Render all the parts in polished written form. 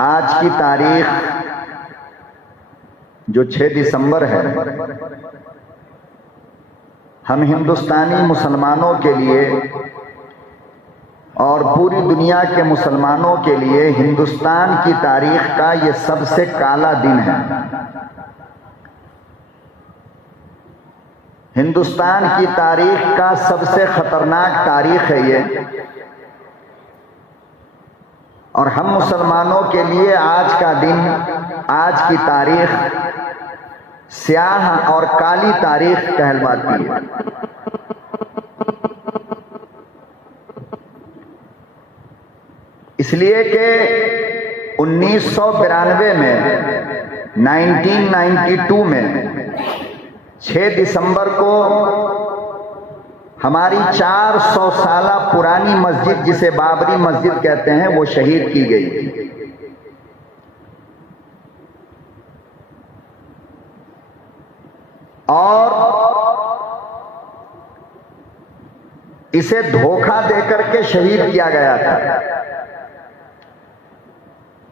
आज की तारीख जो 6 दिसंबर है, हम हिंदुस्तानी मुसलमानों के लिए और पूरी दुनिया के मुसलमानों के लिए हिंदुस्तान की तारीख का ये सबसे काला दिन है। हिंदुस्तान की तारीख का सबसे खतरनाक तारीख है ये, और हम मुसलमानों के लिए आज का दिन, आज की तारीख स्याह और काली तारीख कहलवाती है। इसलिए कि 1992 में 1992 में 6 दिसंबर को हमारी 400 साला पुरानी मस्जिद, जिसे बाबरी मस्जिद कहते हैं, वो शहीद की गई थी। और इसे धोखा देकर के शहीद किया गया था।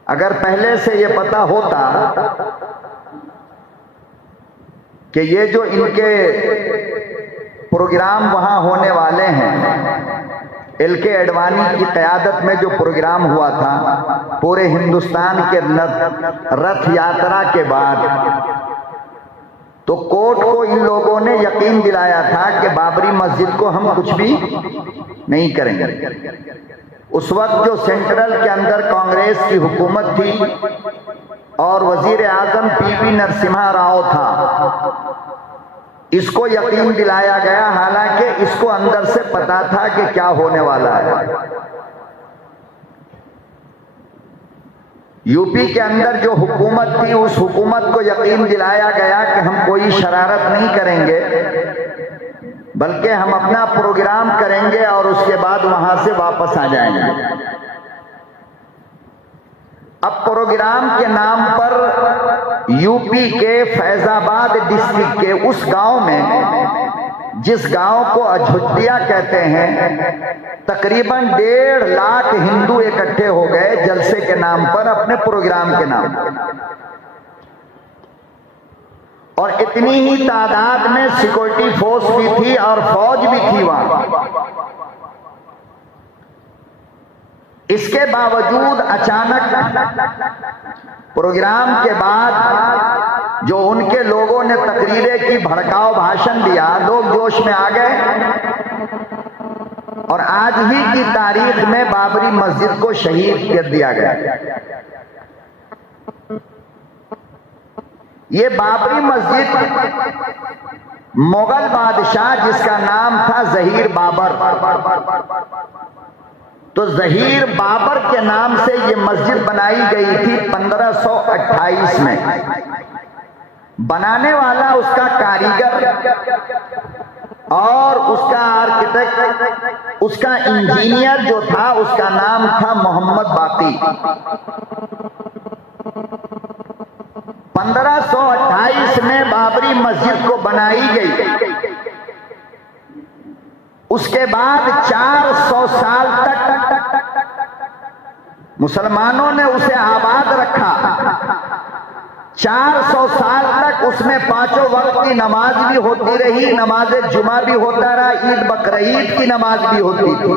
अगर पहले से ये पता होता कि ये जो इनके प्रोग्राम वहां होने वाले हैं, एल.के. अडवाणी की क़यादत में जो प्रोग्राम हुआ था पूरे हिंदुस्तान के रथ यात्रा के बाद, तो कोर्ट को इन लोगों ने यकीन दिलाया था कि बाबरी मस्जिद को हम कुछ भी नहीं करेंगे। उस वक्त जो सेंट्रल के अंदर कांग्रेस की हुकूमत थी और वजीर आजम पी.वी. नरसिम्हा राव था, इसको यकीन दिलाया गया, हालांकि इसको अंदर से पता था कि क्या होने वाला है। यूपी के अंदर जो हुकूमत थी, उस हुकूमत को यकीन दिलाया गया कि हम कोई शरारत नहीं करेंगे, बल्कि हम अपना प्रोग्राम करेंगे और उसके बाद वहां से वापस आ जाएंगे। अब प्रोग्राम के नाम पर यूपी के फैजाबाद डिस्ट्रिक्ट के उस गांव में, जिस गांव को अयोध्या कहते हैं, तकरीबन 1.5 लाख हिंदू इकट्ठे हो गए जलसे के नाम पर, अपने प्रोग्राम के नाम पर। और इतनी ही तादाद में सिक्योरिटी फोर्स भी थी और फौज भी थी वहां। इसके बावजूद अचानक प्रोग्राम के बाद जो उनके लोगों ने तकरीरें की, भड़काऊ भाषण दिया, लोग जोश में आ गए और आज ही की तारीख में बाबरी मस्जिद को शहीद कर दिया गया। ये बाबरी मस्जिद मुगल बादशाह, जिसका नाम था जहीर बाबर, तो जहीर बाबर के नाम से ये मस्जिद बनाई गई थी 1528 में। बनाने वाला, उसका कारीगर और उसका आर्किटेक्ट, उसका इंजीनियर जो था, उसका नाम था मोहम्मद बाकी। 1528 में बाबरी मस्जिद को बनाई गई। उसके बाद 400 साल तक मुसलमानों ने उसे आबाद रखा। 400 साल तक उसमें 5 वक्त की नमाज भी होती रही, नमाज जुमा भी होता रहा, ईद बकरीद की नमाज भी होती थी।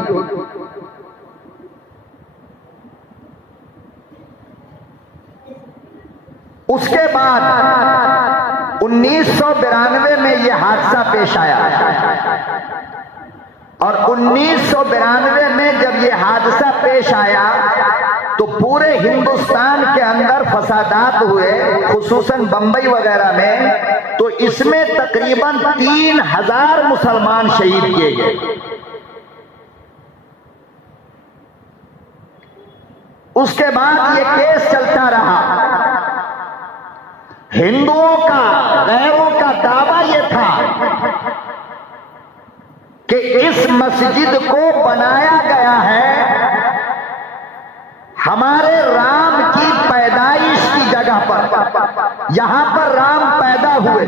उसके बाद 1992 में यह हादसा पेश आया, और 1992 में जब ये हादसा पेश आया तो पूरे हिंदुस्तान के अंदर फसादात हुए, खुसूसन बंबई वगैरह में। तो इसमें तकरीबन 3000 मुसलमान शहीद किए गए। उसके बाद ये केस चलता रहा। हिंदुओं का, गैरों का दावा यह था कि इस मस्जिद को बनाया गया है हमारे राम की पैदाइश की जगह पर, यहां पर राम पैदा हुए।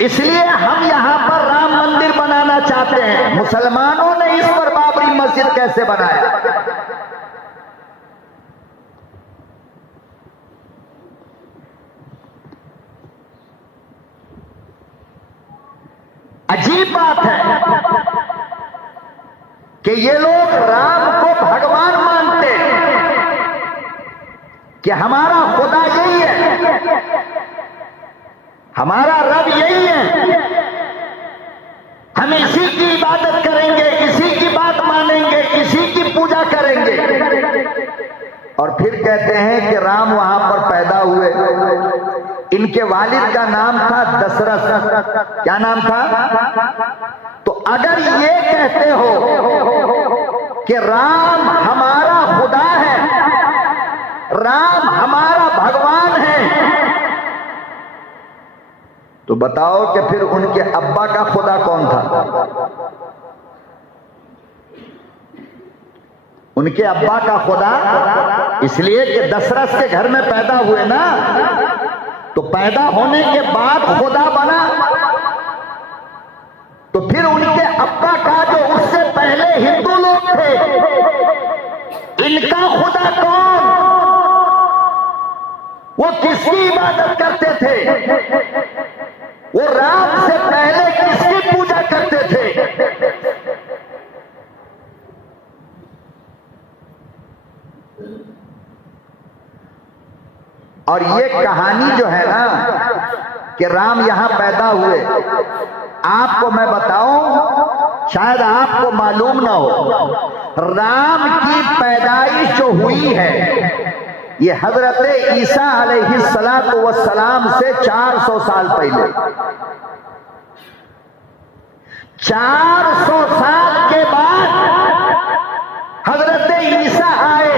इसलिए हम यहां पर राम मंदिर बनाना चाहते हैं। मुसलमानों ने इस पर बाबरी मस्जिद कैसे बनाया? अजीब बात है कि ये लोग राम को भगवान मानते हैं कि हमारा खुदा यही है, हमारा रब यही है, हम इसी की इबादत करेंगे, इसी की बात मानेंगे, इसी की पूजा करेंगे। और फिर कहते हैं कि राम वहां पर पैदा हुए। इनके वालिद का नाम था दशरथ। क्या नाम था? तो अगर ये कहते हो कि राम हमारा खुदा है, राम हमारा भगवान है, तो बताओ कि फिर उनके अब्बा का खुदा कौन था? उनके अब्बा का खुदा इसलिए कि दशरथ के घर में पैदा हुए ना, तो पैदा होने के बाद खुदा बना। तो फिर उनके अब्बा का जो उससे पहले हिंदू लोग थे, इनका खुदा कौन? वो किसकी इबादत करते थे? वो राम से पहले किसकी पूजा करते थे? और ये कहानी जो है ना कि राम यहां पैदा हुए, आपको मैं बताऊं, शायद आपको मालूम ना हो, राम की पैदाइश जो हुई है ये हजरत ईसा अलैहिस्सलातु वस्सलाम से 400 साल पहले। 400 साल के बाद हजरत ईसा आए।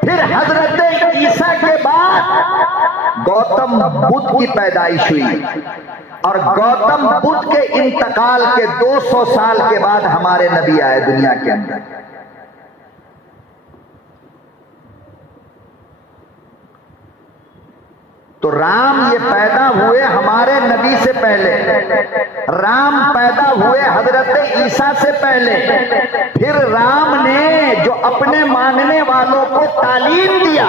फिर हजरत ईसा के बाद गौतम बुद्ध की पैदाइश हुई, और गौतम बुद्ध के इंतकाल के 200 साल के बाद हमारे नबी आए दुनिया के अंदर। तो राम ये पैदा हुए हमारे नबी से पहले, राम पैदा हुए हजरत ईसा से पहले। फिर राम ने जो अपने मानने वालों को तालीम दिया,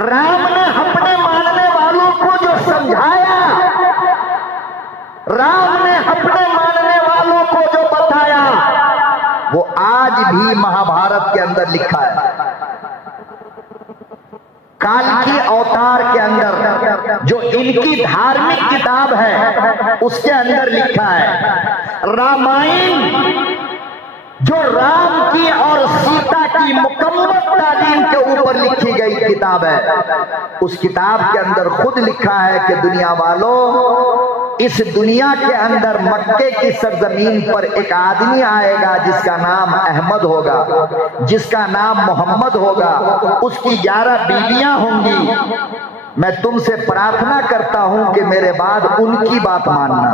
राम ने अपने मानने वालों को जो समझाया, राम ने अपने मानने वालों को जो बताया, वो आज भी महाभारत के अंदर लिखा है। काल्की अवतार के अंदर जो इनकी धार्मिक किताब है उसके अंदर लिखा है। रामायण जो राम की और सीता की मुकम्मल तालीम के ऊपर लिखी गई किताब है, उस किताब के अंदर खुद लिखा है कि दुनिया वालों, इस दुनिया के अंदर मक्के की सरजमीन पर एक आदमी आएगा जिसका नाम अहमद होगा, जिसका नाम मोहम्मद होगा, उसकी 11 बीवियां होंगी। मैं तुमसे प्रार्थना करता हूं कि मेरे बाद उनकी बात मानना।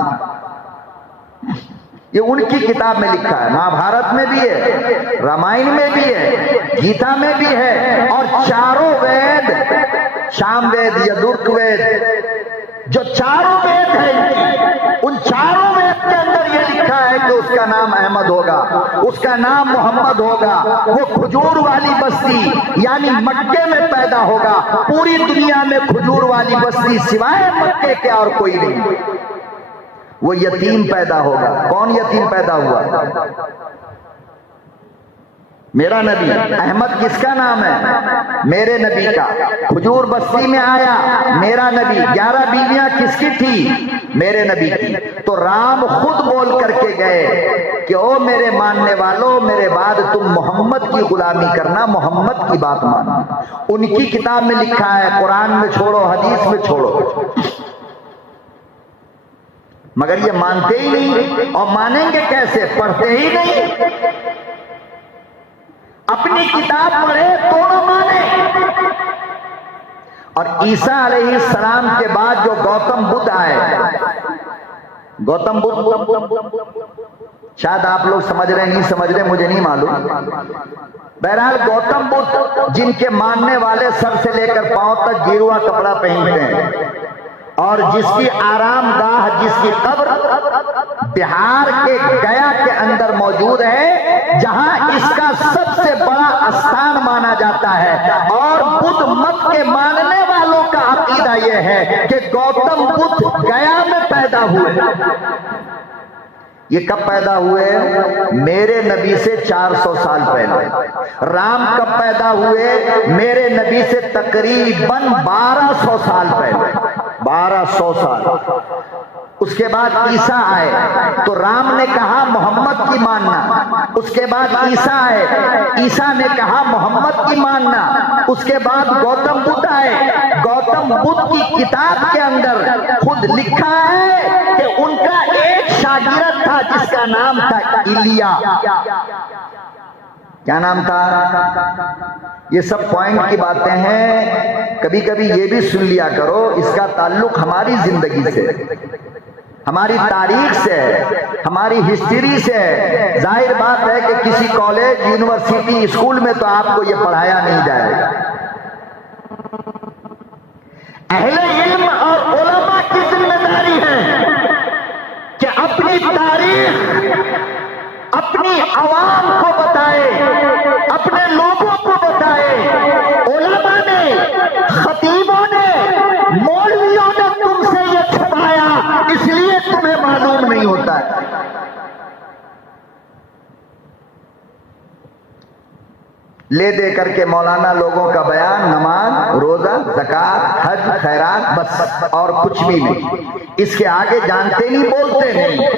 ये उनकी किताब में लिखा है। महाभारत में भी है, रामायण में भी है, गीता में भी है, और चारों वेद, साम वेद, यजुर्वेद वेद, जो चारों वेद हैं, उन चारों वेद के अंदर ये लिखा है कि उसका नाम अहमद होगा, उसका नाम मोहम्मद होगा, वो खजूर वाली बस्ती यानी मक्के में पैदा होगा। पूरी दुनिया में खजूर वाली बस्ती सिवाय मक्के के और कोई नहीं। वो यतीम पैदा होगा। कौन यतीम पैदा हुआ? मेरा नबी। अहमद किसका नाम है? मेरे नबी का। खजूर बस्ती में आया, मेरा नबी। 11 बीवियां किसकी थी? मेरे नबी की। तो राम खुद बोल करके गए कि ओ मेरे मानने वालों, मेरे बाद तुम मोहम्मद की गुलामी करना, मोहम्मद की बात मानना। उनकी किताब में लिखा है, कुरान में छोड़ो, हदीस में छोड़ो, मगर ये मानते ही नहीं। और मानेंगे कैसे? पढ़ते ही नहीं। अपनी किताब पढ़े तो न माने। और ईसा अलैहिस्सलाम के बाद जो गौतम बुद्ध आए, गौतम बुद्ध, शायद आप लोग समझ रहे नहीं समझ रहे मुझे नहीं मालूम, बहरहाल गौतम बुद्ध जिनके मानने वाले सर से लेकर पांव तक गिरुआ कपड़ा पहनते हैं और जिसकी आरामगाह, जिसकी कब्र बिहार के गया के अंदर मौजूद है, जहां इसका सबसे बड़ा स्थान माना जाता है। और बुद्ध मत के मानने वालों का अकीदा यह है कि गौतम बुद्ध गया में पैदा हुए। ये कब पैदा हुए? मेरे नबी से 400 साल पहले। राम कब पैदा हुए? मेरे नबी से तकरीबन 1200 साल पहले, 1200 साल। उसके बाद ईसा आए तो राम ने कहा मोहम्मद की मानना। उसके बाद ईसा आए, ईसा ने कहा मोहम्मद की मानना। उसके बाद गौतम बुद्ध आए। गौतम बुद्ध की किताब के अंदर खुद लिखा है कि उनका एक शागिर्द था जिसका नाम था इलिया। क्या नाम था? ये सब पॉइंट की बातें हैं, कभी कभी ये भी सुन लिया करो। इसका ताल्लुक हमारी जिंदगी से, हमारी तारीख से है, हमारी हिस्ट्री से है। जाहिर बात है कि किसी कॉलेज, यूनिवर्सिटी, स्कूल में तो आपको ये पढ़ाया नहीं जाएगा। अहले इल्म और उलमा की जिम्मेदारी है कि अपनी तारीख अपनी आवाम को बताए, अपने लोगों को बताए। उलमा ने, खतीबों ने, मौलवियों ने तुमसे ये छुपाया, इसलिए तुम्हें मालूम नहीं होता है। ले दे करके मौलाना लोगों का बयान, नमाज, रोजा, ज़कात, हज, खैरात, बस और कुछ भी नहीं। इसके आगे जानते नहीं, बोलते नहीं।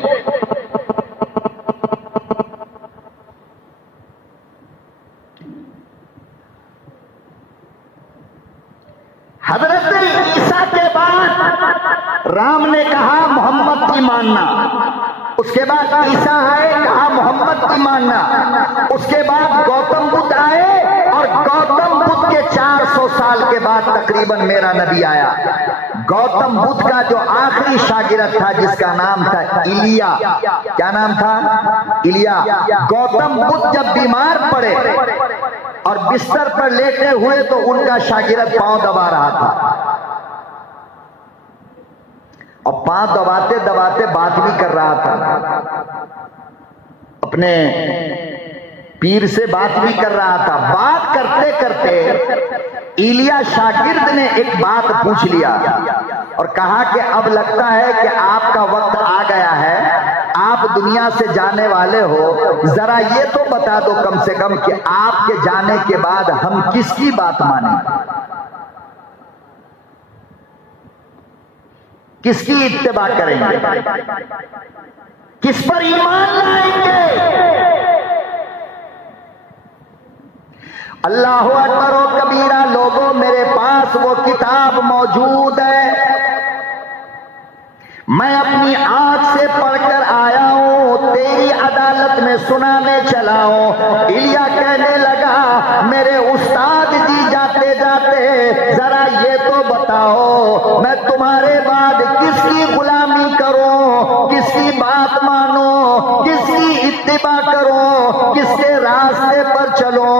हजरत ईसा के बाद राम ने कहा मोहम्मद की मानना। उसके बाद ईसा आए, कहा मोहम्मद की मानना। उसके बाद गौतम बुद्ध आए और गौतम बुद्ध के 400 साल के बाद तकरीबन मेरा नबी आया। गौतम बुद्ध का जो आखिरी शागिर्द था जिसका नाम था इलिया। क्या नाम था? इलिया। गौतम बुद्ध जब बीमार पड़े और बिस्तर पर लेटे हुए तो उनका शागिर्द पांव दबा रहा था और पांव दबाते दबाते बात भी कर रहा था, अपने पीर से बात भी कर रहा था। बात करते करते इलिया शागिर्द ने एक बात पूछ लिया और कहा कि अब लगता है कि आपका वक्त आ गया है, आप दुनिया से जाने वाले हो, जरा ये तो बता दो कम से कम कि आपके जाने के बाद हम किसकी बात माने, किसकी इत्तेबा करेंगे, किस पर ईमान लाएंगे। अल्लाहु अकबर व कबीरा। लोगों, मेरे पास वो किताब मौजूद है, मैं अपनी आंख से पढ़कर आया हूं, तेरी अदालत में सुनाने चला हूं। इलिया कहने लगा, मेरे उस्ताद जी जाते जाते जरा ये तो बताओ, मैं तुम्हारे बाद किसकी गुलामी करूं, किसकी बात मानूं, किसकी इत्तिबा करूं, किसके रास्ते पर चलूं।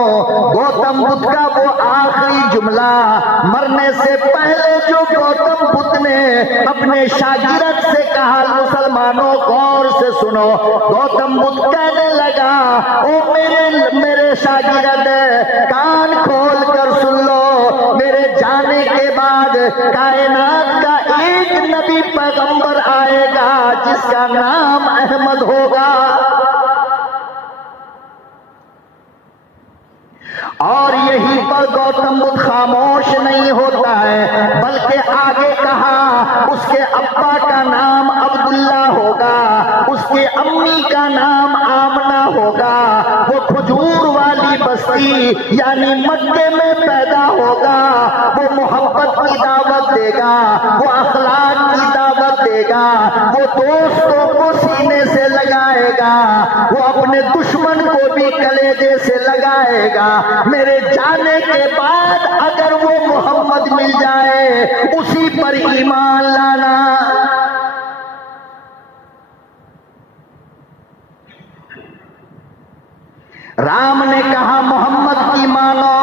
गौतम बुद्ध का वो आखिरी जुमला, मरने से पहले जो गौतम बुद्ध ने अपने शागिर्द से कहा, मुसलमानों गौर से सुनो। गौतम बुद्ध कहने लगा, ओ मेरे शागिर्द, कान खोल कर सुन लो, मेरे जाने के बाद कायनात का एक नबी पैगंबर आएगा जिसका नाम अहमद होगा। और यहीं पर गौतम बुद्ध खामोश नहीं होता है, बल्कि आगे कहा उसके अब्बा का नाम अब्दुल्ला होगा, उसके अम्मी का नाम आमना होगा, वो खजूर वाली बस्ती यानी मक्के में पैदा होगा, वो मोहब्बत की दावत देगा, वो अखलाक की दावत देगा, वो दोस्तों को सीने से लगाएगा, वो अपने दुश्मन को भी कलेजे से लगाएगा। मेरे जाने के बाद अगर वो मोहम्मद मिल जाए, उसी पर ईमान लाना। राम ने कहा मोहम्मद की मानो,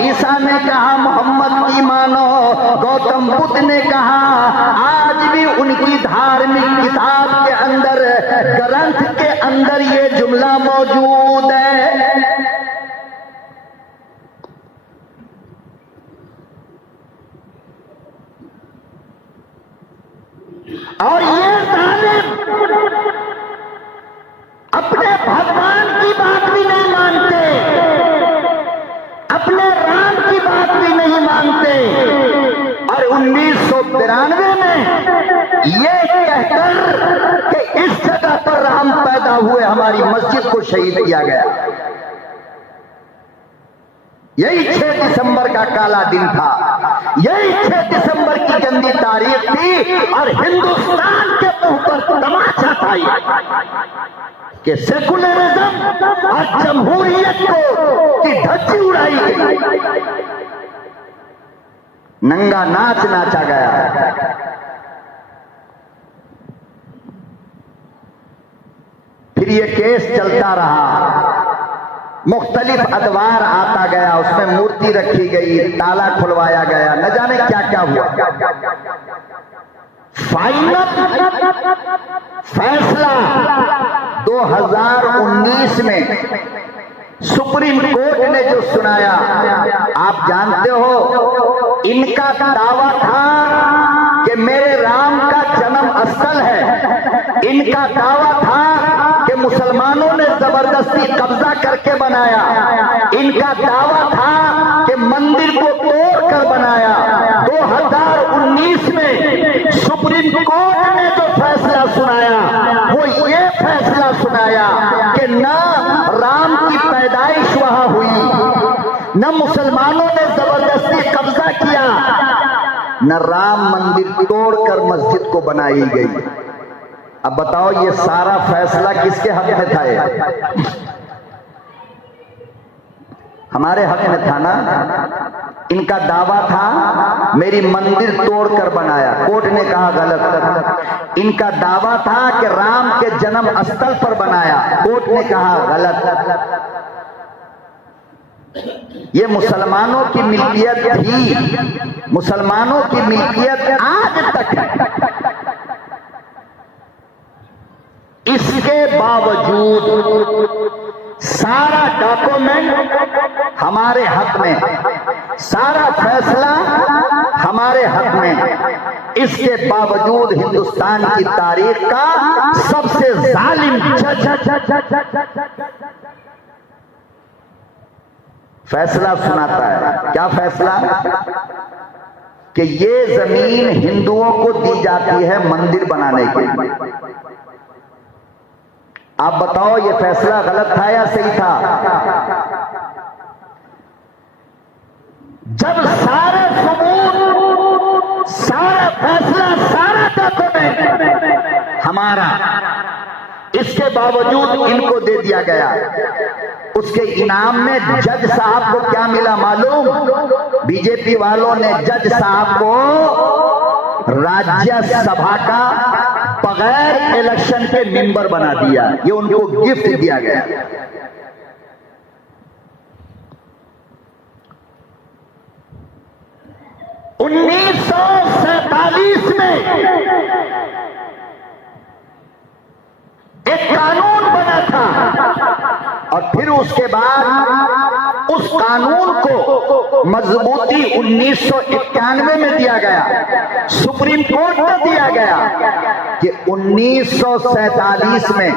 ईसा ने कहा मोहम्मद की मानो, गौतम बुद्ध ने कहा, आज भी उनकी धार्मिक किताब के अंदर, ग्रंथ के अंदर ये जुमला मौजूद है। और ये जालिम अपने भगवान की बात भी नहीं मानते, अपने राम की बात भी नहीं मानते, और 1992 में ये कहकर कि इस जगह पर राम पैदा हुए, हमारी मस्जिद को शहीद किया गया। यही 6 दिसंबर का काला दिन था, यही 6 दिसंबर की गंदी तारीख थी, और हिंदुस्तान के मुंह पर तमाचा था कि सेकुलरिज्म और जमहूरियत को की धज्जी उड़ाई गई, नंगा नाच नाचा गया। फिर ये केस चलता रहा, मुख्तलिफ अदवार आता गया, उसमें मूर्ति रखी गई, ताला खुलवाया गया, न जाने क्या क्या हुआ। फाइनल फैसला 2019 में सुप्रीम कोर्ट ने जो सुनाया, आप जानते हो, इनका दावा था कि मेरे राम का जन्म स्थल है, इनका दावा था कि मुसलमानों ने जबरदस्ती कब्जा करके बनाया, इनका दावा था कि मंदिर को तोड़कर बनाया। 2019 में सुप्रीम कोर्ट ने जो फैसला सुनाया, वो ये फैसला सुनाया कि न राम की पैदाइश वहां हुई, न मुसलमानों ने जबरदस्ती कब्जा किया, न राम मंदिर तोड़कर मस्जिद को बनाई गई। अब बताओ ये सारा फैसला किसके हक में था? ये हमारे हक में था ना। इनका दावा था मेरी मंदिर तोड़कर बनाया, कोर्ट ने कहा गलत। इनका दावा था कि राम के जन्म स्थल पर बनाया, कोर्ट ने कहा गलत। ये मुसलमानों की मिल्कियत थी, मुसलमानों की मिल्कियत आज तक है। इसके बावजूद सारा डॉक्यूमेंट हमारे हक में, सारा फैसला हमारे हक में, इसके बावजूद हिंदुस्तान की तारीख का सबसे जालिम जज फैसला सुनाता है। क्या फैसला? कि ये जमीन हिंदुओं को दी जाती है मंदिर बनाने के लिए। आप बताओ ये फैसला गलत था या सही था? जब सारे सबूत, सारा फैसला, सारा डॉक्यूमेंट हमारा, इसके बावजूद इनको दे दिया गया। उसके इनाम में जज साहब को क्या मिला मालूम? बीजेपी वालों ने जज साहब को राज्यसभा का बगैर इलेक्शन के मेंबर बना दिया। ये उनको गिफ्ट दिया गया। उन्नीस सौ 1947 में एक कानून बना था, और फिर उसके बाद उस कानून को मजबूती 1991 में दिया गया, सुप्रीम कोर्ट में दिया गया कि 1947 में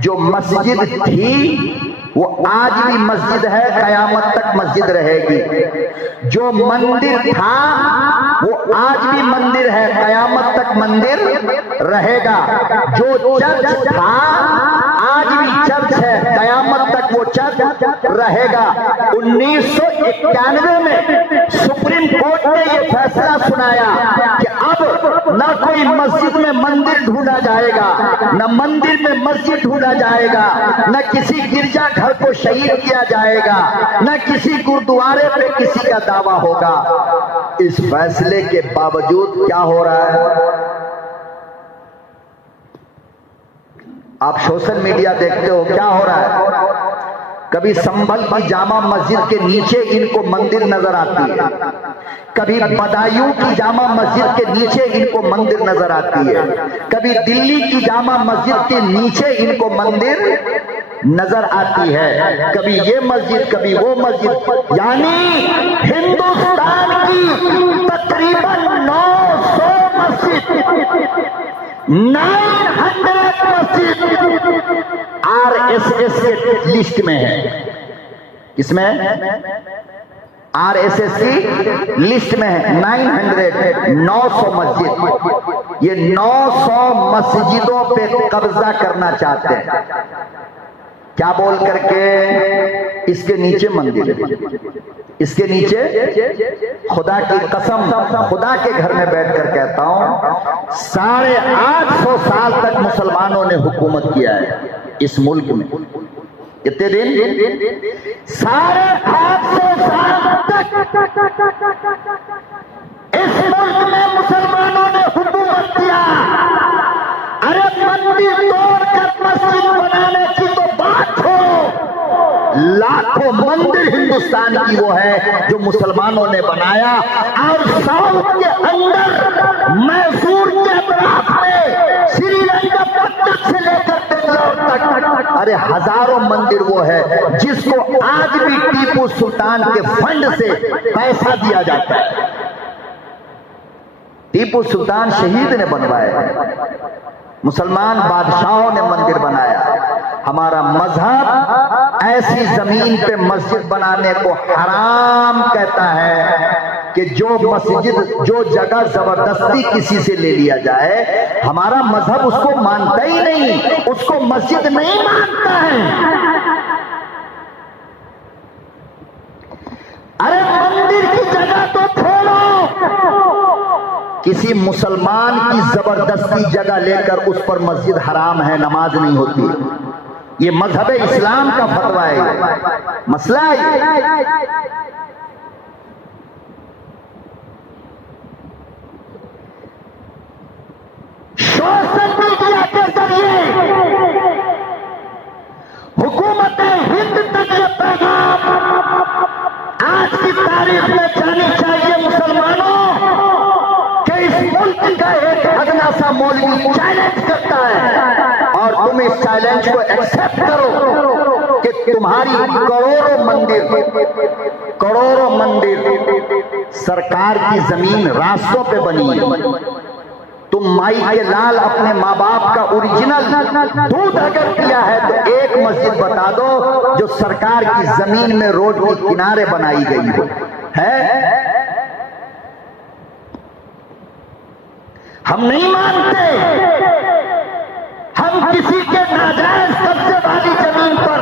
जो मस्जिद थी वो आज भी मस्जिद है, कयामत तक मस्जिद रहेगी। जो मंदिर था वो आज भी मंदिर है, कयामत तक मंदिर रहेगा। जो चर्च था आज भी चर्च है, कयामत तक वो चर्च रहेगा। 1991 में सुप्रीम कोर्ट ने ये फैसला सुनाया कि अब न कोई मस्जिद में मंदिर ढूंढा जाएगा, न मंदिर में मस्जिद ढूंढा जाएगा, न किसी गिरजा घर को शहीद किया जाएगा, न किसी गुरुद्वारे पे किसी का दावा होगा। इस फैसले के बावजूद क्या हो रहा है? आप सोशल मीडिया देखते हो, क्या हो रहा है? कभी संभल की जामा मस्जिद के नीचे इनको मंदिर नजर आती है, कभी बदायूं की जामा मस्जिद के नीचे इनको मंदिर नजर आती है, कभी दिल्ली की जामा मस्जिद के नीचे इनको मंदिर नजर आती है, कभी ये मस्जिद कभी वो मस्जिद। यानी हिंदुस्तान की तकरीबन 900 मस्जिद, 900 मस्जिद आरएसएस के लिस्ट में है। किसमें? आरएसएस की लिस्ट में है। 900 मस्जिद। ये 900 मस्जिदों पे कब्जा करना चाहते हैं। क्या बोल करके? इसके नीचे मंदिर है, इसके नीचे खुदा की कसम, खुदा के घर में बैठकर कहता हूं 850 साल तक मुसलमानों ने हुकूमत किया है इस मुल्क में। कितने दिन? 850 साल तक इस मुल्क में मुसलमानों ने हुकूमत किया। अरे मंदिर तोड़कर मस्जिद बनाने की तो बात हो, लाखों मंदिर हिंदुस्तान की वो है जो मुसलमानों ने बनाया। और साउथ के अंदर मैसूर के अतराफ में श्रीरंगपट्टनम से लेकर बेंगलोर तक अरे हजारों मंदिर वो है जिसको आज भी टीपू सुल्तान के फंड से पैसा दिया जाता है। टीपू सुल्तान शहीद ने बनवाया, मुसलमान बादशाहों ने मंदिर बनाया। हमारा मजहब ऐसी जमीन पे मस्जिद बनाने को हराम कहता है कि जो मस्जिद, जो जगह जबरदस्ती किसी से ले लिया जाए, हमारा मजहब उसको मानता ही नहीं, उसको मस्जिद नहीं मानता है। अरे मंदिर की जगह तो छोड़ो, किसी मुसलमान की जबरदस्ती जगह लेकर उस पर मस्जिद हराम है, नमाज नहीं होती। ये मजहब इस्लाम का फतवा है, मसला है। सोशल मीडिया के जरिए हुकूमत हिंद तक ये पैगाम आज की तारीख में जानी चाहिए मुसलमानों कि इस मुल्क का एक अदना सा मौलवी चैलेंज करता है और तुम इस चैलेंज को एक्सेप्ट करो कि तुम्हारी करोड़ों मंदिर सरकार की जमीन रास्तों पे बनी है। तुम माई के लाल अपने माँ बाप का ओरिजिनल दूध अगर पिया है तो एक मस्जिद बता दो जो सरकार की जमीन में रोड के किनारे बनाई गई हो। है? हम नहीं मानते, हम किसी के नाजायज कब्जे वाली जमीन पर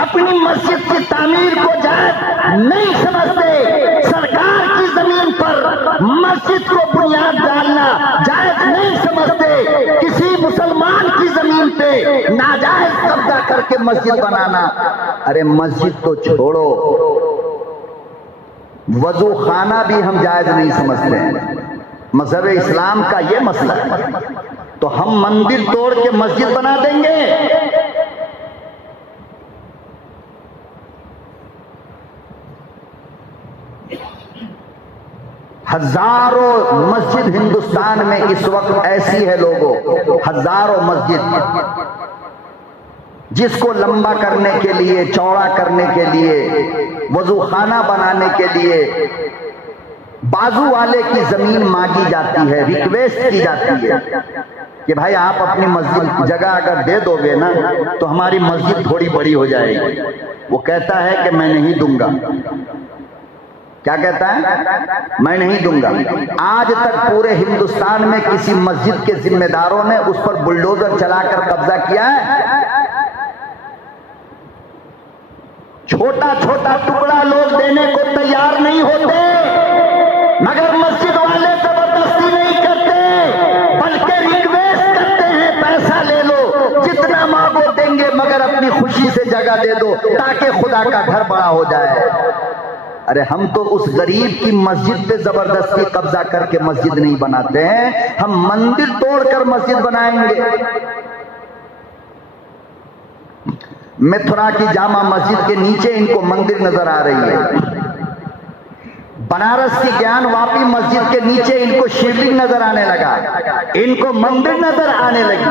अपनी मस्जिद की तामीर को जायज नहीं समझते। सरकार की जमीन पर मस्जिद को बुनियाद डालना जायज नहीं समझते। किसी मुसलमान की जमीन पे नाजायज कब्जा करके मस्जिद बनाना, अरे मस्जिद तो छोड़ो, वजू खाना भी हम जायज नहीं समझते हैं। मजहब इस्लाम का ये मसला है, तो हम मंदिर तोड़ के मस्जिद बना देंगे? हजारों मस्जिद हिंदुस्तान में इस वक्त ऐसी है लोगों, हजारों मस्जिद जिसको लंबा करने के लिए, चौड़ा करने के लिए, वजू खाना बनाने के लिए बाजू वाले की जमीन मांगी जाती है, रिक्वेस्ट की जाती है कि भाई आप अपनी मस्जिद जगह अगर दे दोगे ना तो हमारी मस्जिद थोड़ी बड़ी हो जाएगी। वो कहता है कि मैं नहीं दूंगा। क्या कहता है? मैं नहीं दूंगा। आज तक पूरे हिंदुस्तान में किसी मस्जिद के जिम्मेदारों ने उस पर बुलडोजर चलाकर कब्जा किया है? छोटा छोटा टुकड़ा लोग देने को तैयार नहीं होते, मगर मस्जिद वाले जबरदस्ती नहीं करते, बल्कि रिक्वेस्ट करते हैं पैसा ले लो, जितना मांगो देंगे, मगर अपनी खुशी से जगह दे दो ताकि खुदा का घर बड़ा हो जाए। अरे हम तो उस गरीब की मस्जिद पे जबरदस्ती कब्जा करके मस्जिद नहीं बनाते हैं, हम मंदिर तोड़कर मस्जिद बनाएंगे। मथुरा की जामा मस्जिद के नीचे इनको मंदिर नजर आ रही है। बनारस की ज्ञानवापी मस्जिद के नीचे इनको शिवलिंग नजर आने लगा, इनको मंदिर नजर आने लगी।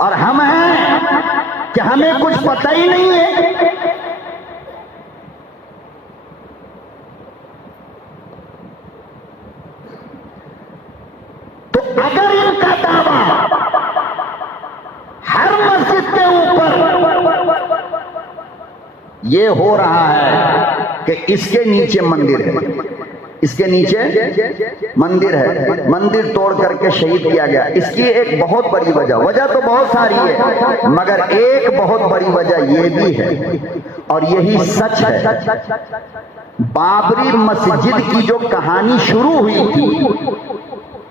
और हम हैं कि हमें कुछ पता ही नहीं है। तो अगर इनका दावा हर मस्जिद के ऊपर ये हो रहा है कि इसके नीचे मंदिर है, इसके नीचे मंदिर है, मंदिर तोड़ करके शहीद किया गया, इसकी एक बहुत बड़ी वजह तो बहुत सारी है, मगर एक बहुत बड़ी वजह यह भी है और यही सच है। बाबरी मस्जिद की जो कहानी शुरू हुई थी,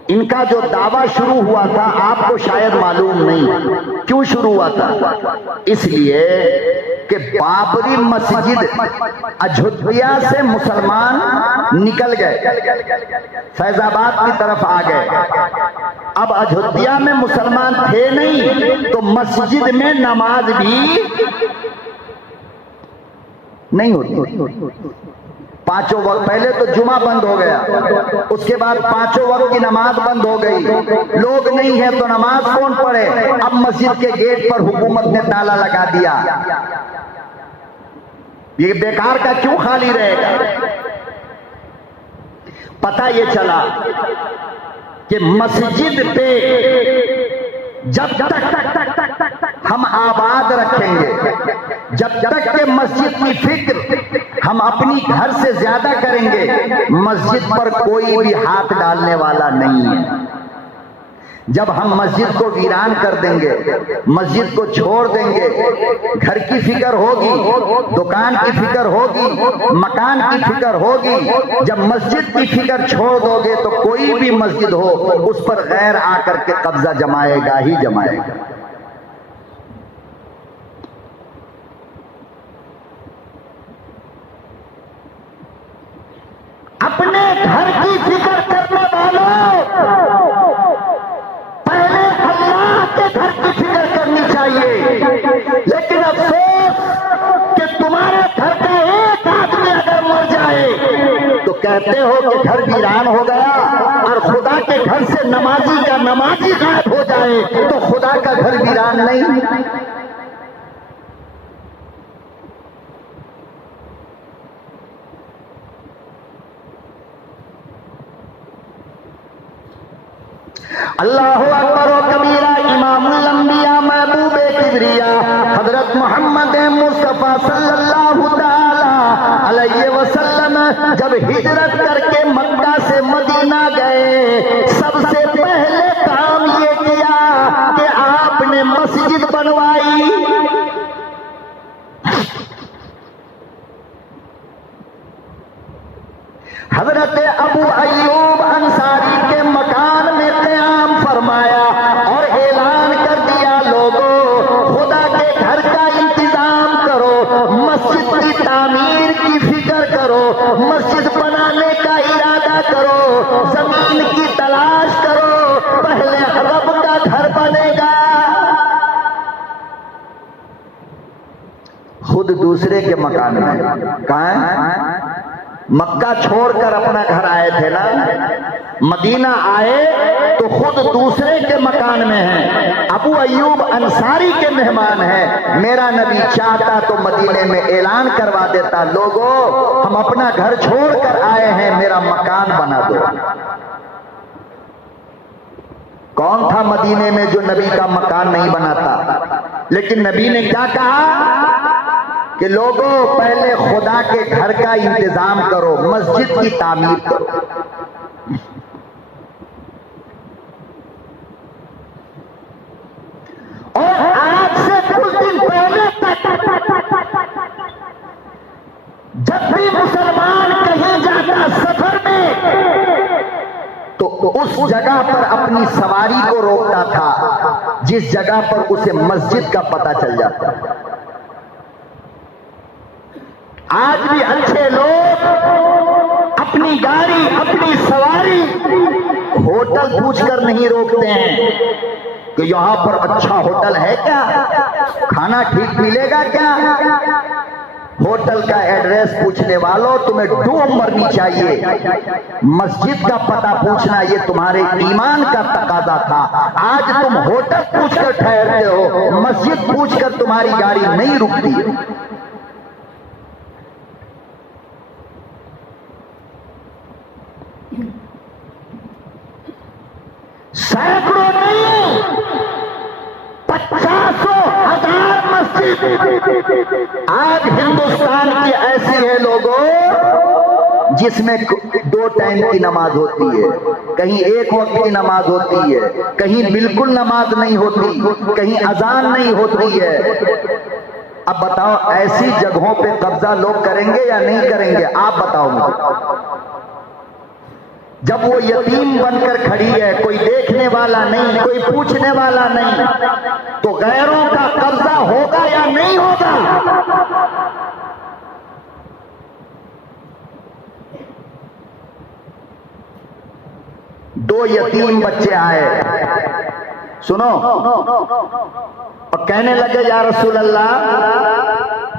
इनका जो दावा शुरू हुआ था, आपको शायद मालूम नहीं क्यों शुरू हुआ था। इसलिए कि बाबरी मस्जिद अयोध्या से मुसलमान निकल गए, फैजाबाद की तरफ आ गए। अब अयोध्या में मुसलमान थे नहीं, तो मस्जिद में नमाज भी नहीं होती। पांचों वक्त, पहले तो जुमा बंद हो गया, उसके बाद पांचों वक्त की नमाज बंद हो गई। लोग नहीं है तो नमाज कौन पढ़े। अब मस्जिद के गेट पर हुकूमत ने ताला लगा दिया। ये बेकार का क्यों खाली रहेगा। पता ये चला कि मस्जिद पे जब तक हम आबाद रखेंगे, जब तक के मस्जिद की फिक्र हम अपनी घर से ज्यादा करेंगे, मस्जिद पर कोई भी हाथ डालने वाला नहीं है। जब हम मस्जिद को वीरान कर देंगे, मस्जिद को छोड़ देंगे, घर की फिक्र होगी, दुकान की फिक्र होगी, मकान की फिक्र होगी। जब मस्जिद की फिक्र छोड़ दोगे तो कोई भी मस्जिद हो उस पर गैर आकर के कब्जा जमाएगा ही जमाएगा। अपने घर की फिक्र करने वालों, पहले अल्लाह के घर की फिक्र करनी चाहिए। लेकिन अफसोस कि तुम्हारे घर का एक आदमी अगर मर जाए तो कहते हो कि घर वीरान हो गया, और खुदा के घर से नमाजी का नमाजी गायब हो जाए तो खुदा का घर वीरान नहीं। अल्लाहु अकबर व कबीरा। इमामुल अंबिया महबूबे किबरिया हजरत मोहम्मद मुस्तफा सल्लल्लाहु ताला अलैहि वसल्लम जब हिजरत करके मक्का से मदीना गए, सबसे पहले काम ये किया कि आपने मस्जिद बनवाई। हजरत अबू अय्यूब अंसारी के मकान में क़याम फरमाया और ऐलान कर दिया, लोगों खुदा के घर का इंतजाम करो, मस्जिद की तामीर की फिक्र करो, मस्जिद बनाने का इरादा करो, जमीन की तलाश करो, पहले रब का घर बनेगा। खुद दूसरे के मकान में, कहाँ है? मक्का छोड़कर अपना घर आए थे ना, मदीना आए तो खुद दूसरे के मकान में है। अबू अय्यूब अंसारी के मेहमान है। मेरा नबी चाहता तो मदीने में ऐलान करवा देता, लोगों हम अपना घर छोड़कर आए हैं, मेरा मकान बना दो। कौन था मदीने में जो नबी का मकान नहीं बनाता? लेकिन नबी ने क्या कहा कि लोगों पहले खुदा के घर का इंतजाम करो, मस्जिद की तामीर करो। और आज से कुछ दिन पहले तक जब भी मुसलमान कहीं जाता सफर में तो उस जगह पर अपनी सवारी को रोकता था जिस जगह पर उसे मस्जिद का पता चल जाता। आज भी अच्छे लोग अपनी गाड़ी, अपनी सवारी होटल पूछकर नहीं रोकते हैं कि यहां पर अच्छा होटल है क्या, खाना ठीक मिलेगा क्या। होटल का एड्रेस पूछने वालों, तुम्हें डूब मरनी चाहिए। मस्जिद का पता पूछना ये तुम्हारे ईमान का तकाजा था। आज तुम होटल पूछकर ठहरते हो, मस्जिद पूछकर तुम्हारी गाड़ी नहीं रुकती। सैकड़ों नहीं, 50,000 मस्जिद आज हिंदुस्तान की ऐसी है लोगों जिसमें 2 टाइम की नमाज होती है, कहीं 1 वक्त की नमाज होती है, कहीं बिल्कुल नमाज नहीं होती, कहीं अजान नहीं होती है। अब बताओ ऐसी जगहों पे कब्जा लोग करेंगे या नहीं करेंगे? आप बताओ मुझे। जब वो यतीम बनकर खड़ी है, कोई देखने वाला नहीं, कोई पूछने वाला नहीं, तो गैरों का कब्जा होगा या नहीं होगा? दो यतीम बच्चे आए, सुनो, और कहने लगे या रसूल अल्लाह,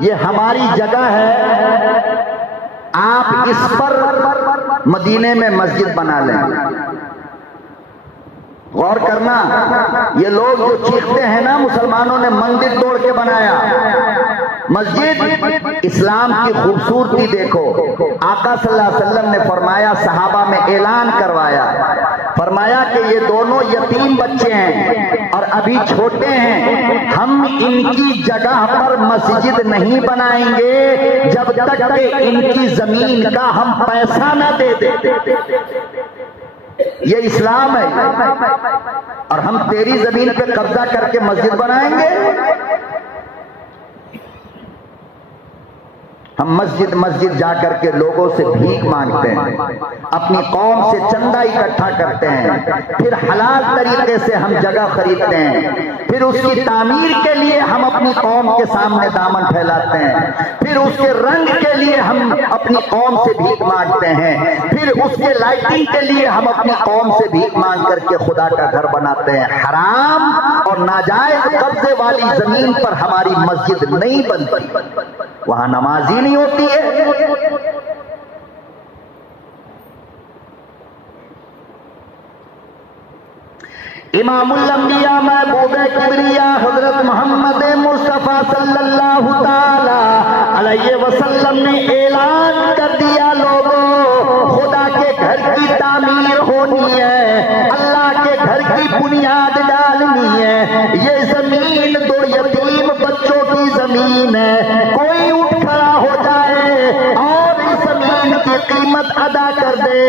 ये हमारी जगह है, आप इस पर मदीने में मस्जिद बना लें। गौर करना, ये लोग जो चीखते हैं ना, मुसलमानों ने मंदिर तोड़ के बनाया मस्जिद। इस्लाम की खूबसूरती देखो। आका सल्लल्लाहु अलैहि वसल्लम ने फरमाया, सहाबा में ऐलान करवाया, फरमाया कि ये दोनों यतीम बच्चे हैं और अभी छोटे हैं, हम इनकी जगह पर मस्जिद नहीं बनाएंगे जब तक कि इनकी जमीन का हम पैसा न दे दें। ये इस्लाम है, और हम तेरी जमीन पे कब्जा करके मस्जिद बनाएंगे? हम मस्जिद मस्जिद जाकर के लोगों से भीख मांगते हैं, अपनी कौम से चंदा इकट्ठा करते हैं, फिर हलाल तरीके से हम जगह खरीदते हैं, फिर उसकी तामीर के लिए हम अपनी कौम के सामने दामन फैलाते हैं, फिर उसके रंग के लिए हम अपनी कौम से भीख मांगते हैं, फिर उसके लाइटिंग के लिए हम अपनी कौम से भीख मांग करके खुदा का घर बनाते हैं। हराम और नाजायज कब्जे वाली जमीन पर हमारी मस्जिद नहीं बनती, वहां नमाज ही नहीं होती है। इमामुल अंबिया महबूबे किबरिया हजरत मोहम्मद मुस्तफा सल्लल्लाहु ताला अलैहि वसल्लम ने ऐलान कर दिया, लोगों, खुदा के घर की तामीर होनी है, अल्लाह के घर की बुनियाद डालनी है। ये जमीन 2 यतीम बच्चों की जमीन है, कोई उठ खड़ा हो जाए और इस जमीन की कीमत अदा कर दे।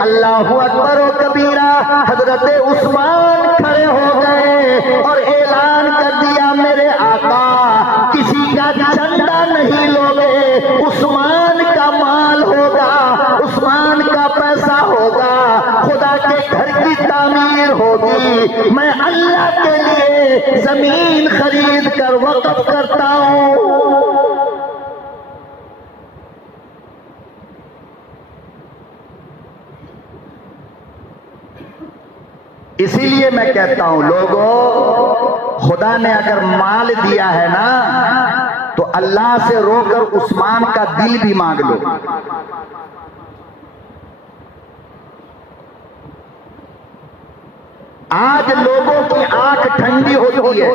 अल्लाहु अकबर व कबीरा। हजरत उस्मान खड़े हो गए और ऐलान कर दिया, मेरे आका, किसी का चंदा नहीं लोगे, उस्मान का माल होगा, उस्मान का पैसा होगा, खुदा के घर की तामीर होगी। मैं अल्लाह के लिए जमीन खरीद कर वक़्फ करता हूं। इसीलिए मैं कहता हूं, लोगों, खुदा ने अगर माल दिया है ना, तो अल्लाह से रोकर उस्मान का दिल भी मांग लो। आज लोगों की आंख ठंडी होती है,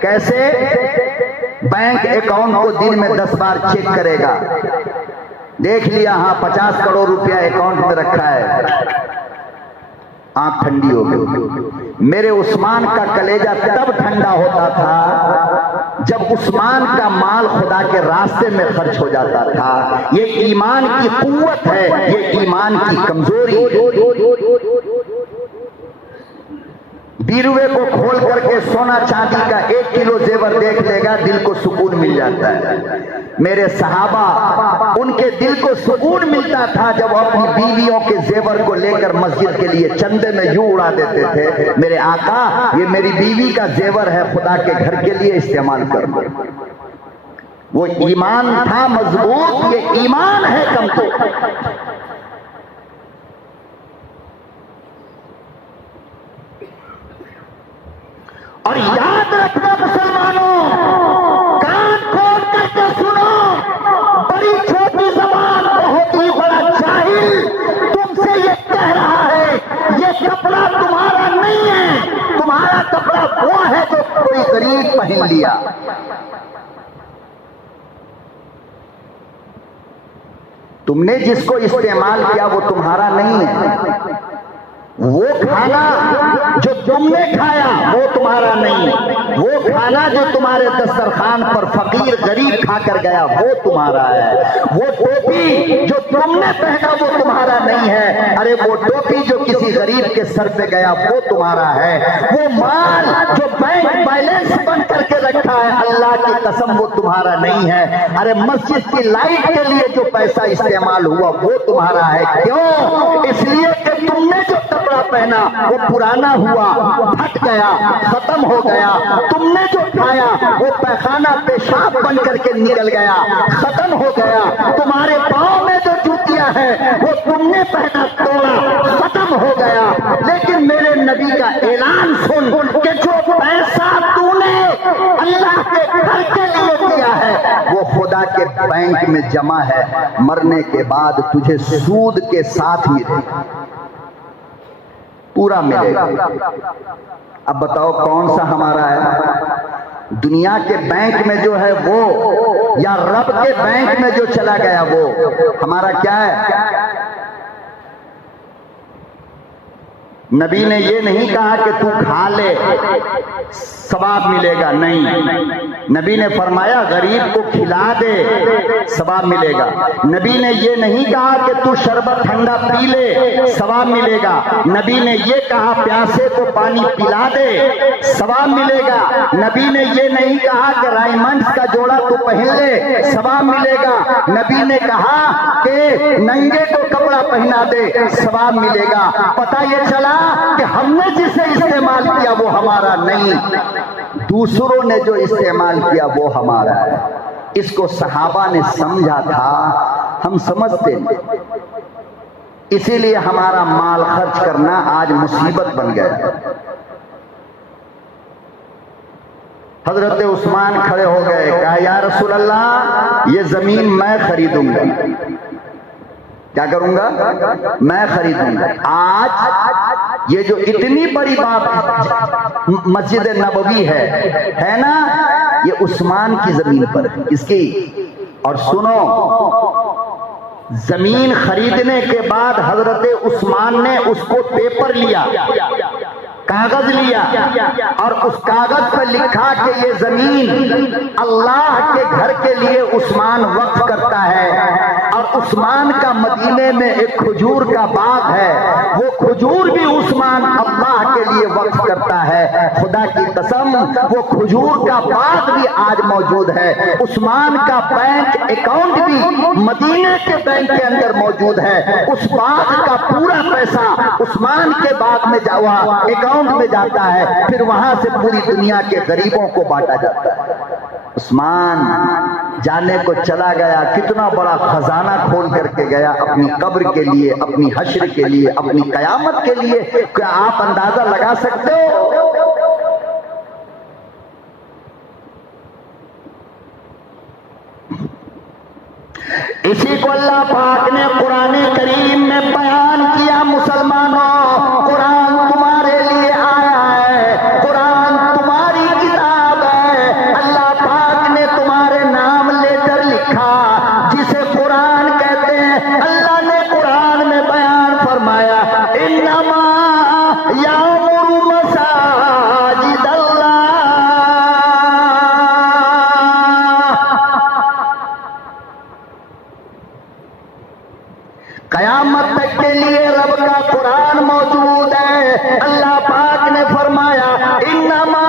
कैसे? बैंक अकाउंट को दिन में 10 बार चेक करेगा, देख लिया, हाँ 50 करोड़ रुपया अकाउंट में रखा है, आंख ठंडी हो गई। मेरे उस्मान का कलेजा तब ठंडा होता था जब उस्मान का माल खुदा के रास्ते में खर्च हो जाता था। ये ईमान की कुव्वत है, ये ईमान की कमजोरी। बीरुए को खोल करके सोना चांदी का 1 किलो जेवर देख लेगा, दिल को सुकून मिल जाता है। मेरे सहाबा, उनके दिल को सुकून मिलता था जब अपनी बीवियों के जेवर को लेकर मस्जिद के लिए चंदे में यूं उड़ा देते थे। मेरे आका, ये मेरी बीवी का जेवर है, खुदा के घर के लिए इस्तेमाल कर लो। वो ईमान था मजबूत, ये ईमान है कमजोर। और याद रखना मुसलमानों, कान खोल करके सुनो, बड़ी छोटी जबान बहुत ही बड़ा जाहिल तुमसे ये कह रहा है, ये कपड़ा तुम्हारा नहीं है, तुम्हारा कपड़ा वो है जो कोई गरीब पहन लिया। तुमने जिसको इस्तेमाल किया वो तुम्हारा नहीं है। वो खाना जो तुमने खाया वो तुम्हारा नहीं है। वो खाना जो तुम्हारे दस्तरखान पर फकीर गरीब खाकर गया वो तुम्हारा है। वो टोपी जो तुमने पहना वो तुम्हारा नहीं है। अरे वो टोपी जो किसी गरीब के सर पे गया वो तुम्हारा है। वो माल जो बैंक बैलेंस बन करके रखा है, अल्लाह की कसम वो तुम्हारा नहीं है। अरे मस्जिद की लाइट के लिए जो पैसा इस्तेमाल हुआ वो तुम्हारा है। क्यों? इसलिए कि तुमने जो कपड़ा पहना वो पुराना हुआ, फट गया, खत्म हो गया। तुमने जो खाया वो पैखाना पेशाब बन करके निकल गया, खत्म हो गया। तुम्हारे पांव में जो जूतियां है वो तुमने पहना, तोड़ा, खत्म हो गया। लेकिन मेरे नबी का ऐलान सुन कि जो पैसा तूने अल्लाह के घर के लिए दिया है वो खुदा के बैंक में जमा है, मरने के बाद तुझे सूद के साथ मिलेगा, पूरा मिलेगा। अब बताओ कौन सा हमारा है? दुनिया के बैंक में जो है वो, या रब के बैंक में जो चला गया वो हमारा क्या है? नबी ने ये नहीं कहा कि तू खा ले सवाब मिलेगा, नहीं। नबी ने फरमाया गरीब को खिला दे सवाब मिलेगा। नबी ने ये नहीं कहा कि तू शरबत ठंडा पी ले सवाब मिलेगा। नबी ने ये कहा प्यासे को पानी पिला दे सवाब मिलेगा। नबी ने ये नहीं कहा कि रायमंड का जोड़ा तू पहन ले सवाब मिलेगा। नबी ने कहा कि नंगे को कपड़ा पहना दे सवाब मिलेगा। पता ये चला कि हमने जिसे इस्तेमाल किया वो हमारा नहीं, दूसरों ने जो इस्तेमाल किया वो हमारा है। इसको सहाबा ने समझा था, हम समझते नहीं। इसीलिए हमारा माल खर्च करना आज मुसीबत बन गया। हजरत उस्मान खड़े हो गए, कहा या रसूल अल्लाह ये जमीन मैं खरीदूंगा। क्या करूंगा? मैं खरीदूंगा। आज ये जो इतनी बड़ी बात मस्जिद नबवी है ना, ये उस्मान की जमीन पर है। इसकी और सुनो, जमीन खरीदने के बाद हजरत उस्मान ने उसको पेपर लिया, कागज लिया, और उस कागज पर लिखा कि ये जमीन अल्लाह के घर के लिए उस्मान वक्फ करता है। और उस्मान का मदीने में एक खजूर का बाग है, वो खजूर भी उस्मान अल्लाह के लिए वक्फ करता है। खुदा की कसम वो खजूर का बाग भी आज मौजूद है। उस्मान का बैंक अकाउंट भी मदीने के बैंक के अंदर मौजूद है। उस बाग का पूरा पैसा उस्मान के बाग में हुआ अकाउंट में जाता है, फिर वहां से पूरी दुनिया के गरीबों को बांटा जाता है। उस्मान जाने को चला गया, कितना बड़ा खजाना खोल करके गया अपनी कब्र के लिए, अपनी हश्र के लिए, अपनी कयामत के लिए। क्या आप अंदाजा लगा सकते हो? इसी को अल्लाह पाक ने कुरान करीम में बयान किया। मुसलमानों, कुरान तुम्हारे लिए आया है, कुरान तुम्हारी किताब है। अल्लाह पाक ने तुम्हारे नाम लेकर लिखा, जिसे कुरान कहते हैं। अल्लाह ने कुरान में बयान फरमाया, इन्नमा यामुरु मसाजिद अल्लाह। कयामत तक के लिए रब का कुरान मौजूद है। अल्लाह पाक ने फरमाया, इन्नमा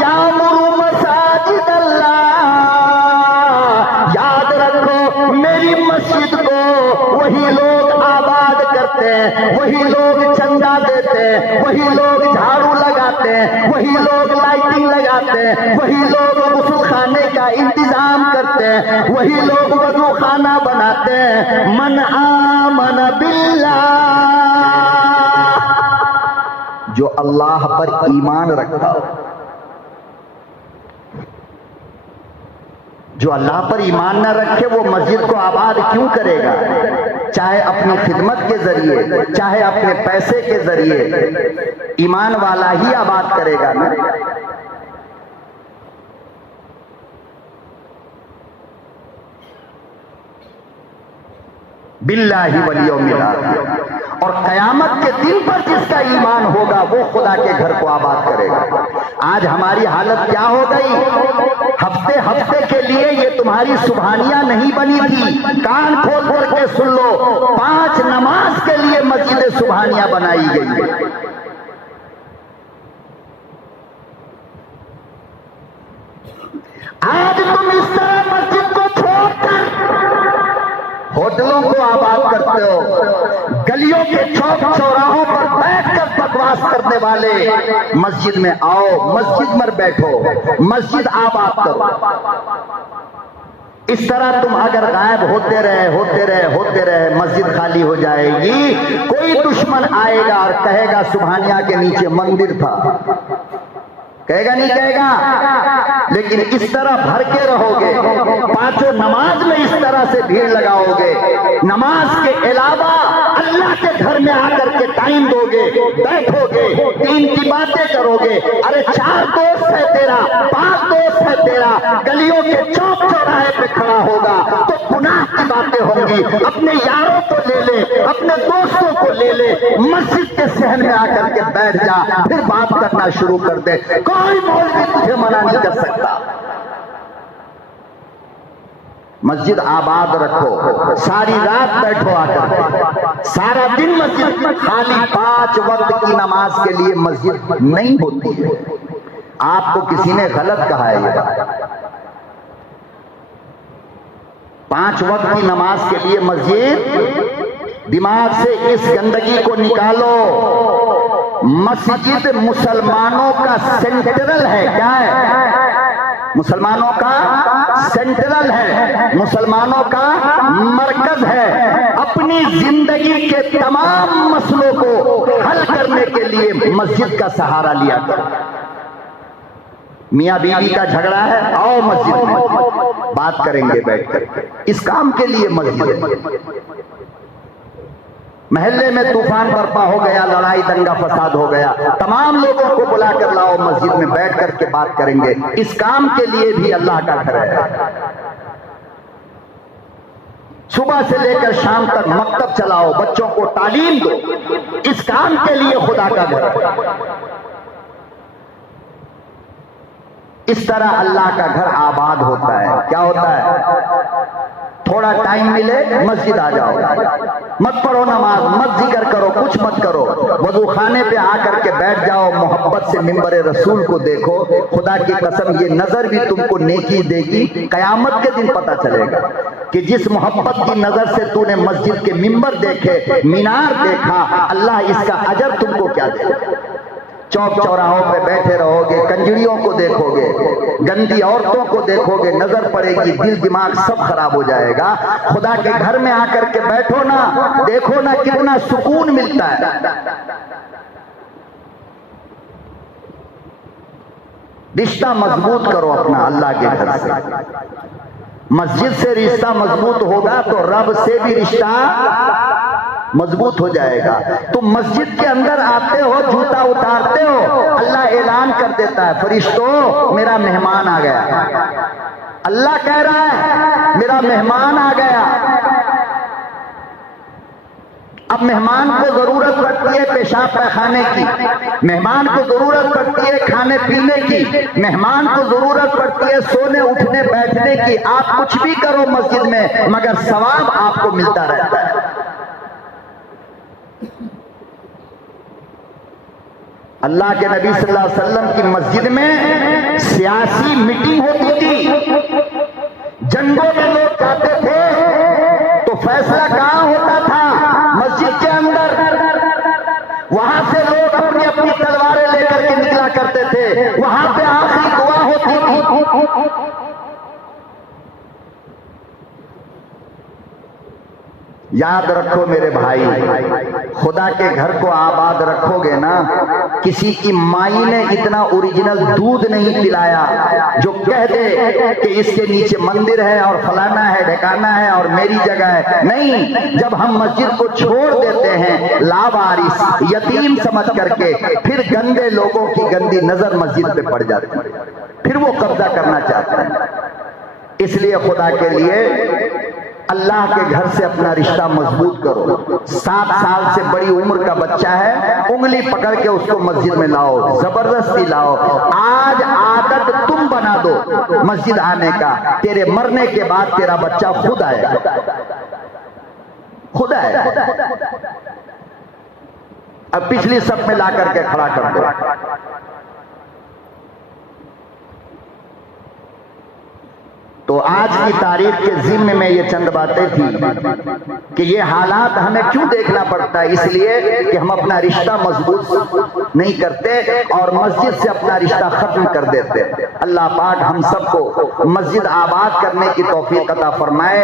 यामुरु मसाजिद अल्लाह। याद रखो, मेरी मस्जिद को वही लोग आबाद करते हैं, वही लोग चंदा देते हैं, वही लोग झाड़ू लगाते हैं, वही लोग लाइटिंग लगाते हैं, वही लोग गुस्ल खाने का इंतजाम करते हैं, वही लोग वजू खाना बनाते हैं। मन आमन बिल्लाह, जो अल्लाह पर ईमान रखता हो, जो अल्लाह पर ईमान न रखे वो मस्जिद को आबाद क्यों करेगा? चाहे अपनी खिदमत के जरिए, चाहे अपने पैसे के जरिए, ईमान वाला ही आबाद करेगा ना। बिल्लाहि वल यौमिल आखिर, और कयामत के दिन पर जिसका ईमान होगा वो खुदा के घर को आबाद करेगा। आज हमारी हालत क्या हो गई? हफ्ते हफ्ते के लिए ये तुम्हारी सुबहानियां नहीं बनी थी, कान खोल करके सुन लो, 5 नमाज के लिए मस्जिद सुबहानियां बनाई गई है। आज तुम इस तरह मस्जिद को छोड़कर होटलों को आबाद करते हो, गलियों के चौक चौराहों पर बैठकर बकवास करने वाले मस्जिद में आओ, मस्जिद में बैठो, मस्जिद आबाद करो। इस तरह तुम अगर गायब होते रहे मस्जिद खाली हो जाएगी। कोई दुश्मन आएगा और कहेगा सुबहानिया के नीचे मंदिर था, कहेगा नहीं कहेगा? लेकिन इस तरह भर के रहोगे, 5 नमाज में इस तरह से भीड़ लगाओगे, नमाज के अलावा अल्लाह के घर में आकर के टाइम दोगे, बैठोगे, दीन की बातें करोगे। अरे 4 दोस्त है तेरा, 5 दोस्त है तेरा, गलियों के चौक चौराहे पे खड़ा होगा तो गुनाह की बातें होंगी। अपने यारों को ले ले, अपने दोस्तों को ले ले, मस्जिद के सहन में आकर के बैठ जा, फिर बात करना शुरू कर दे। कोई मौलवी तुझे मना नहीं कर सकता। मस्जिद आबाद रखो, सारी रात बैठो आकर, सारा दिन मस्जिद खाली। 5 वक्त की नमाज के लिए मस्जिद नहीं होती है। आपको किसी ने गलत कहा है ये बात। 5 वक्त की नमाज के लिए मस्जिद, दिमाग से इस गंदगी को निकालो। मस्जिद मुसलमानों का सेंट्रल है। क्या है? मुसलमानों का सेंट्रल है, मुसलमानों का मरकज है। अपनी जिंदगी के तमाम मसलों को हल करने के लिए मस्जिद का सहारा लिया करो। मियाँ बीवी का झगड़ा है, आओ मस्जिद में बात करेंगे बैठकर। इस काम के लिए मस्जिद है। महल्ले में तूफान बर्पा हो गया, लड़ाई दंगा फसाद हो गया, तमाम लोगों को बुलाकर लाओ, मस्जिद में बैठ करके बात करेंगे। इस काम के लिए भी अल्लाह का घर है। सुबह से लेकर शाम तक मकतब चलाओ, बच्चों को तालीम दो, इस काम के लिए खुदा का घर है। इस तरह अल्लाह का घर आबाद होता है। क्या होता है? थोड़ा टाइम मिले मस्जिद आ जाओ, मत पढ़ो नमाज, मत जिक्र करो, कुछ मत करो, वजू खाने पे आकर के बैठ जाओ, मोहब्बत से मिंबर रसूल को देखो। खुदा की कसम ये नजर भी तुमको नेकी देगी। कयामत के दिन पता चलेगा कि जिस मोहब्बत की नजर से तूने मस्जिद के मिंबर देखे, मीनार देखा, अल्लाह इसका अजर तुमको क्या देगा। चौक चौराहों पे बैठे रहोगे, कंजरियों को देखोगे, गंदी औरतों को देखोगे, नजर पड़ेगी, दिल दिमाग सब खराब हो जाएगा। खुदा के घर में आकर के बैठो ना, देखो ना कितना सुकून मिलता है। रिश्ता मजबूत करो अपना अल्लाह के घर से। मस्जिद से रिश्ता मजबूत होगा तो रब से भी रिश्ता मजबूत हो जाएगा। तुम मस्जिद के अंदर आते हो, जूता उतारते हो, अल्लाह ऐलान कर देता है, फरिश्तों मेरा मेहमान आ गया। अल्लाह कह रहा है मेरा मेहमान आ गया। अब मेहमान को जरूरत पड़ती है पेशाब पैखाने की, मेहमान को जरूरत पड़ती है खाने पीने की, मेहमान को जरूरत पड़ती है सोने उठने बैठने की। आप कुछ भी करो मस्जिद में, मगर सवाब आपको मिलता रहता है। अल्लाह के नबी सल्लल्लाहु अलैहि वसल्लम की मस्जिद में सियासी मीटिंग होती थी, जंगों में लोग जाते थे तो फैसला कहाँ होता था? मस्जिद के अंदर। वहां से लोग अपनी अपनी तलवारें लेकर के निकला करते थे, वहां पे आखिरी दुआ होती थी। याद रखो मेरे भाई, खुदा के घर को आबाद रखोगे ना किसी की माई ने इतना ओरिजिनल दूध नहीं पिलाया जो कह दे कि इसके नीचे मंदिर है और फलाना है ढकाना है और मेरी जगह है। नहीं, जब हम मस्जिद को छोड़ देते हैं लावारिस यतीम समझ करके, फिर गंदे लोगों की गंदी नजर मस्जिद पे पड़ जाती है, फिर वो कब्जा करना चाहते हैं। इसलिए खुदा के लिए अल्लाह के घर से अपना रिश्ता मजबूत करो। 7 साल से बड़ी उम्र का बच्चा है, उंगली पकड़ के उसको मस्जिद में लाओ, जबरदस्ती लाओ। आज आदत तुम बना दो मस्जिद आने का, तेरे मरने के बाद तेरा बच्चा खुद आएगा, खुद आएगा। अब पिछली सब में ला करके खड़ा कर दो। तो आज की तारीख के जिम्मे में ये चंद बातें थी कि ये हालात हमें क्यों देखना पड़ता है, इसलिए कि हम अपना रिश्ता मजबूत नहीं करते और मस्जिद से अपना रिश्ता खत्म कर देते। अल्लाह पाक हम सबको मस्जिद आबाद करने की तौफीक अता फरमाए।